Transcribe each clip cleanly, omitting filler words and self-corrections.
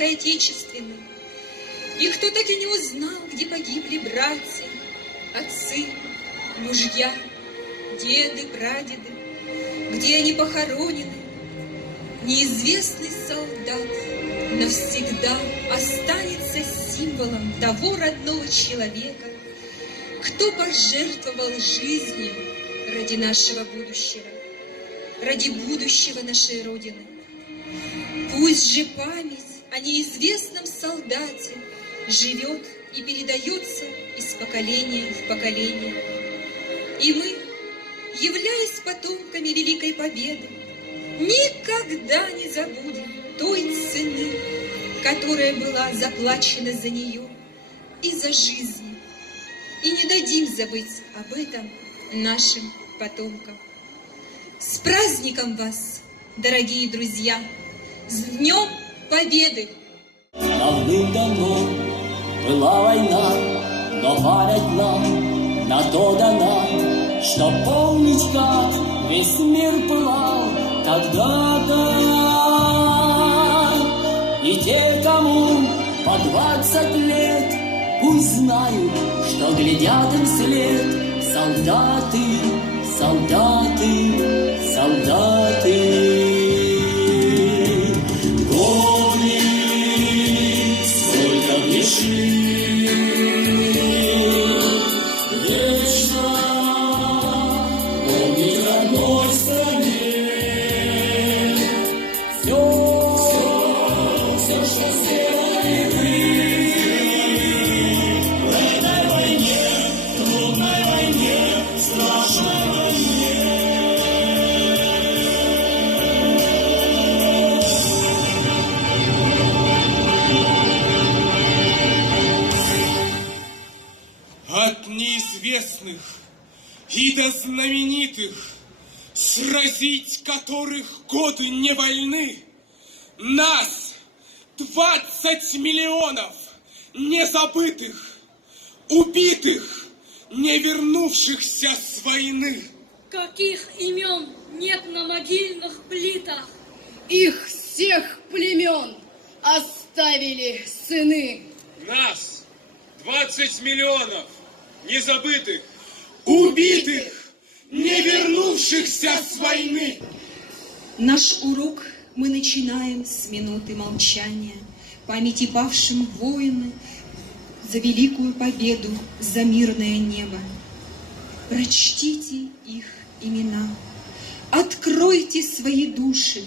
Великой Отечественной. И кто так и не узнал, где погибли братья, отцы, мужья, деды, прадеды, где они похоронены, неизвестный солдат навсегда останется символом того родного человека, кто пожертвовал жизнью ради нашего будущего, ради будущего нашей Родины. Пусть же память о неизвестном солдате живет и передается из поколения в поколение. И мы, являясь потомками Великой Победы, никогда не забудем той цены, которая была заплачена за нее и за жизнь, и не дадим забыть об этом нашим потомкам. С праздником вас, дорогие друзья! С Днем Победы! Давным-давно была война, но память нам на то дана, что помнить, как весь мир пылал когда-то. И те, кому по 20 лет, пусть знают, что глядят им вслед солдаты, солдаты, солдаты. Годы сколько пришли, вечно помнить родной стране. Все, что сделали вы в этой войне, трудной войне, страшной войне. От неизвестных и до знаменитых, сразить которых годы не вольны, нас 20 миллионов незабытых, убитых, не вернувшихся с войны. Каких имен нет на могильных плитах? Их всех племен оставили сыны. Нас 20 миллионов незабытых, Убитых, не вернувшихся с войны. Наш урок мы начинаем с минуты молчания, памяти павшим воины за великую победу, за мирное небо. Прочтите их имена, откройте свои души,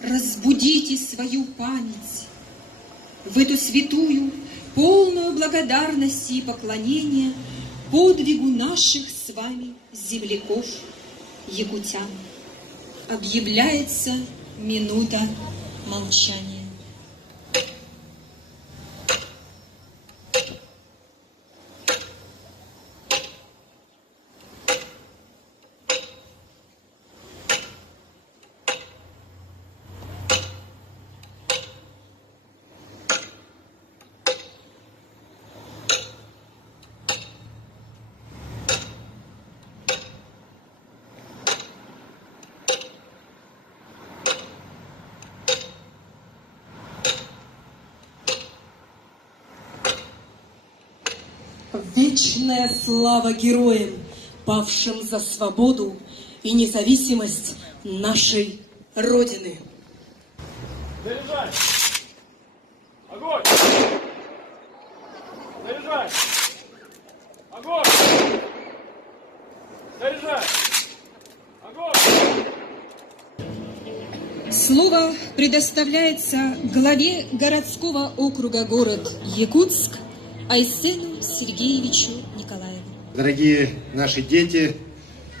разбудите свою память. В эту святую, полную благодарности и поклонения подвигу наших с вами земляков, якутян, объявляется минута молчания. Вечная слава героям, павшим за свободу и независимость нашей Родины. Заряжай! Огонь! Заряжай! Огонь! Заряжай! Огонь! Слово предоставляется главе городского округа город Якутск Айсену Сергеевичу Николаеву. Дорогие наши дети,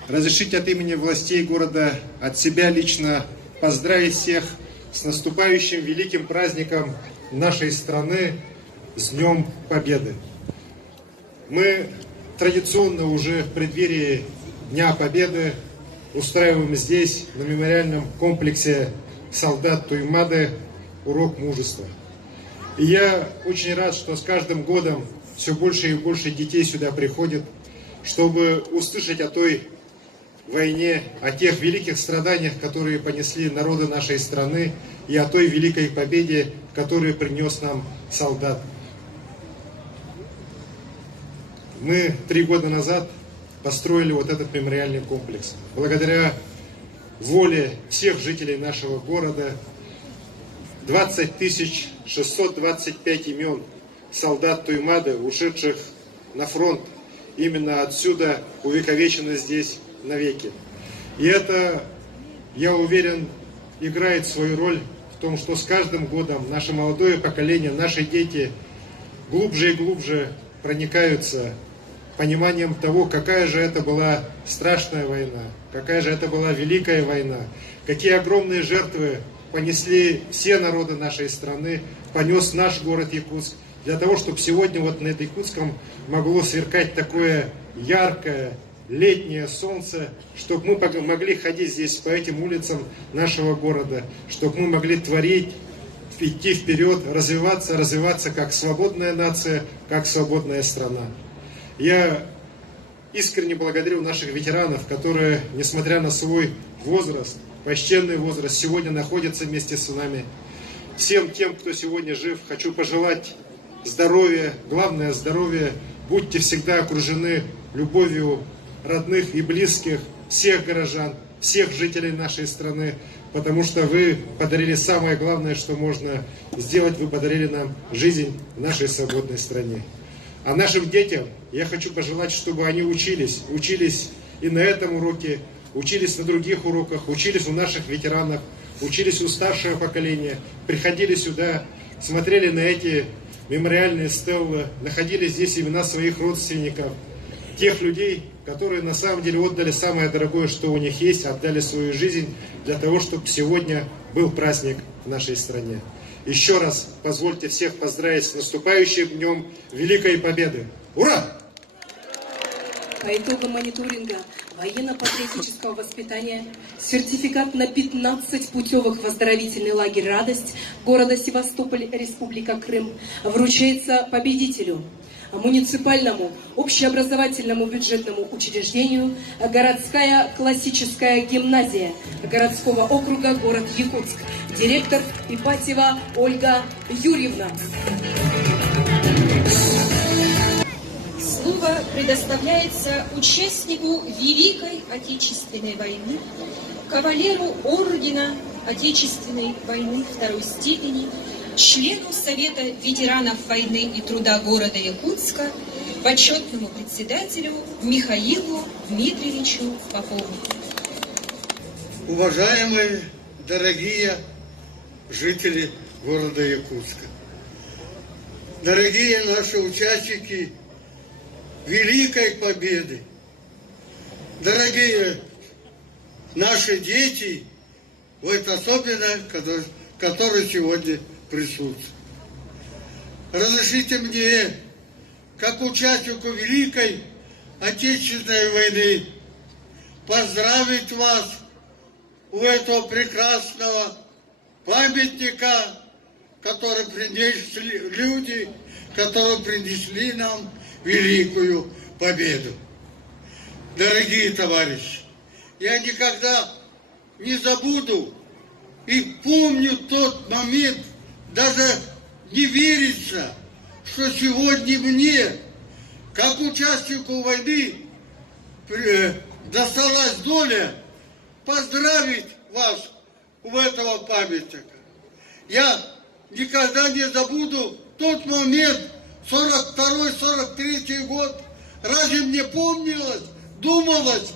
разрешите от имени властей города, от себя лично поздравить всех с наступающим великим праздником нашей страны, с Днем Победы. Мы традиционно уже в преддверии Дня Победы устраиваем здесь, на мемориальном комплексе солдат Туймады, урок мужества. И я очень рад, что с каждым годом все больше и больше детей сюда приходят, чтобы услышать о той войне, о тех великих страданиях, которые понесли народы нашей страны, и о той великой победе, которую принес нам солдат. Мы 3 года назад построили вот этот мемориальный комплекс. Благодаря воле всех жителей нашего города 20 625 имен солдат Туймады, ушедших на фронт, именно отсюда увековечено здесь навеки. И это, я уверен, играет свою роль в том, что с каждым годом наше молодое поколение, наши дети глубже и глубже проникаются пониманием того, какая же это была страшная война, какая же это была великая война, какие огромные жертвы понесли все народы нашей страны, понес наш город Якутск, для того, чтобы сегодня вот над Якутском могло сверкать такое яркое летнее солнце, чтобы мы могли ходить здесь по этим улицам нашего города, чтобы мы могли творить, идти вперед, развиваться как свободная нация, как свободная страна. Я искренне благодарю наших ветеранов, которые, несмотря на свой возраст, почтенный возраст, сегодня находятся вместе с нами. Всем тем, кто сегодня жив, хочу пожелать здоровья, главное здоровье. Будьте всегда окружены любовью родных и близких, всех горожан, всех жителей нашей страны, потому что вы подарили самое главное, что можно сделать, вы подарили нам жизнь в нашей свободной стране. А нашим детям я хочу пожелать, чтобы они учились и на этом уроке, учились на других уроках, учились у наших ветеранов, учились у старшего поколения, приходили сюда, смотрели на эти мемориальные стеллы, находили здесь имена своих родственников, тех людей, которые на самом деле отдали самое дорогое, что у них есть, отдали свою жизнь для того, чтобы сегодня был праздник в нашей стране. Еще раз позвольте всех поздравить с наступающим днем Великой Победы. Ура! По итогам мониторинга военно-патриотического воспитания сертификат на 15 путевок в оздоровительный лагерь «Радость» города Севастополь, Республика Крым вручается победителю, муниципальному общеобразовательному бюджетному учреждению «Городская классическая гимназия» городского округа город Якутск, директор Ипатьева Ольга Юрьевна. Слово предоставляется участнику Великой Отечественной войны, кавалеру ордена Отечественной войны второй степени, члену Совета ветеранов войны и труда города Якутска, почетному председателю Михаилу Дмитриевичу Попову. Уважаемые, дорогие жители города Якутска, дорогие наши участники Великой Победы, дорогие наши дети, вот особенно, которые сегодня присутствуют. Разрешите мне, как участнику Великой Отечественной войны, поздравить вас у этого прекрасного памятника, который принесли люди, которые принесли нам великую победу. Дорогие товарищи, я никогда не забуду и помню тот момент, даже не верится, что сегодня мне, как участнику войны, досталась доля поздравить вас у этого памятника. Я никогда не забуду тот момент, 42-43 год. Разве мне помнилось, думалось,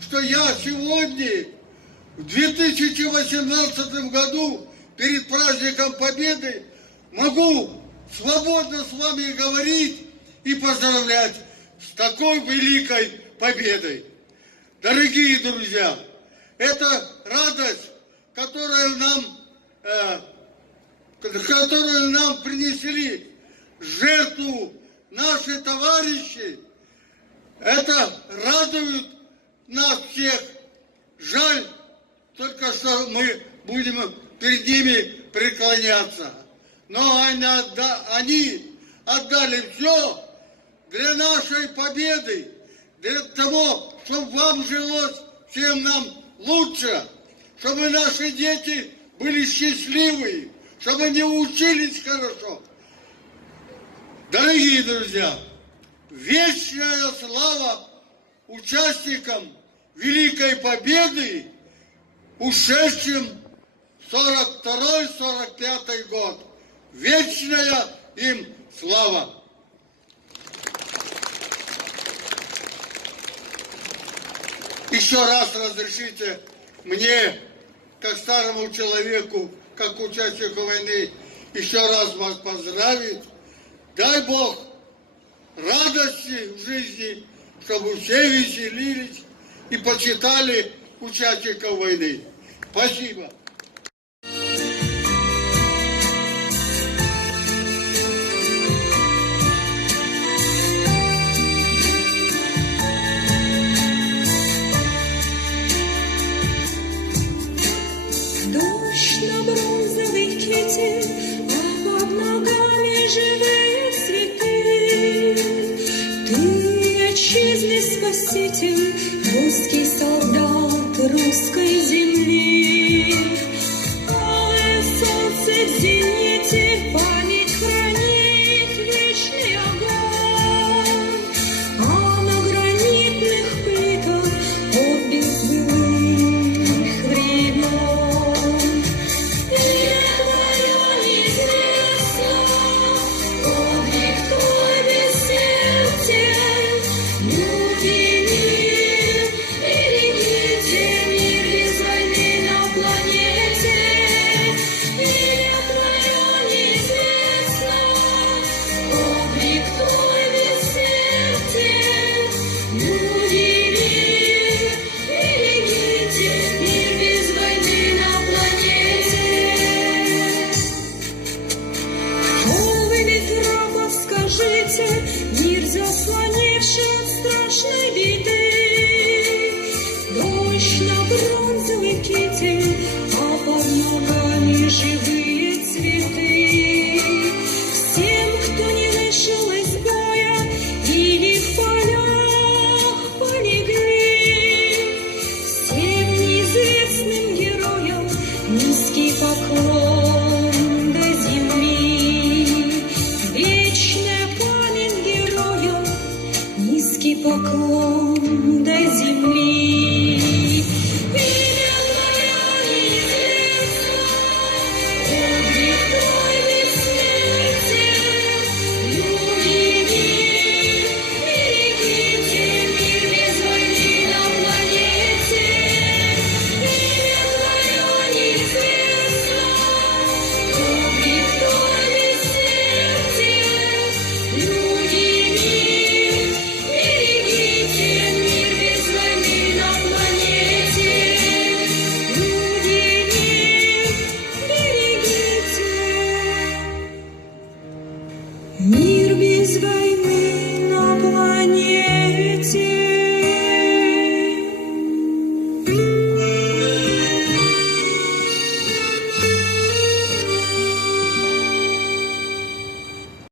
что я сегодня, в 2018 году, перед праздником Победы, могу свободно с вами говорить и поздравлять с такой великой победой. Дорогие друзья, это радость, которую нам принесли жертву наши товарищи, это радует нас всех. Жаль только, что мы будем перед ними преклоняться. Но они отдали все для нашей победы, для того, чтобы вам жилось тем нам лучше, чтобы наши дети были счастливы, чтобы они учились хорошо. Дорогие друзья, вечная слава участникам Великой Победы, ушедшим 42-45 год. Вечная им слава! Еще раз разрешите мне, как старому человеку, как участнику войны, еще раз вас поздравить. Дай Бог радости в жизни, чтобы все веселились и почитали участников войны. Спасибо. Дождь на бронзовый китель, а под ногами живые цветы. Ты, отчизны спаситель, русский солдат русской земли. Алое солнце в зените память хранит вечный огонь, а на гранитных плитах подпись былых времен. Нет твоё неизвестно, подвиг твой бессмертен. Люди мир, берегите мир без войны на планете. Нет твоё неизвестно, подвиг твой бессмертен. Люди мир, берегите мир без войны на планете. Вы ветров скажите, мир заслонивший от страшной беды. Дождь на бронзовый китель, а под ногами живые цветы. Всем, кто не вышел из боя или в полях полегли, всем неизвестным героям низкий поклон до земли. Вечная память героям, низкий поклон до земли.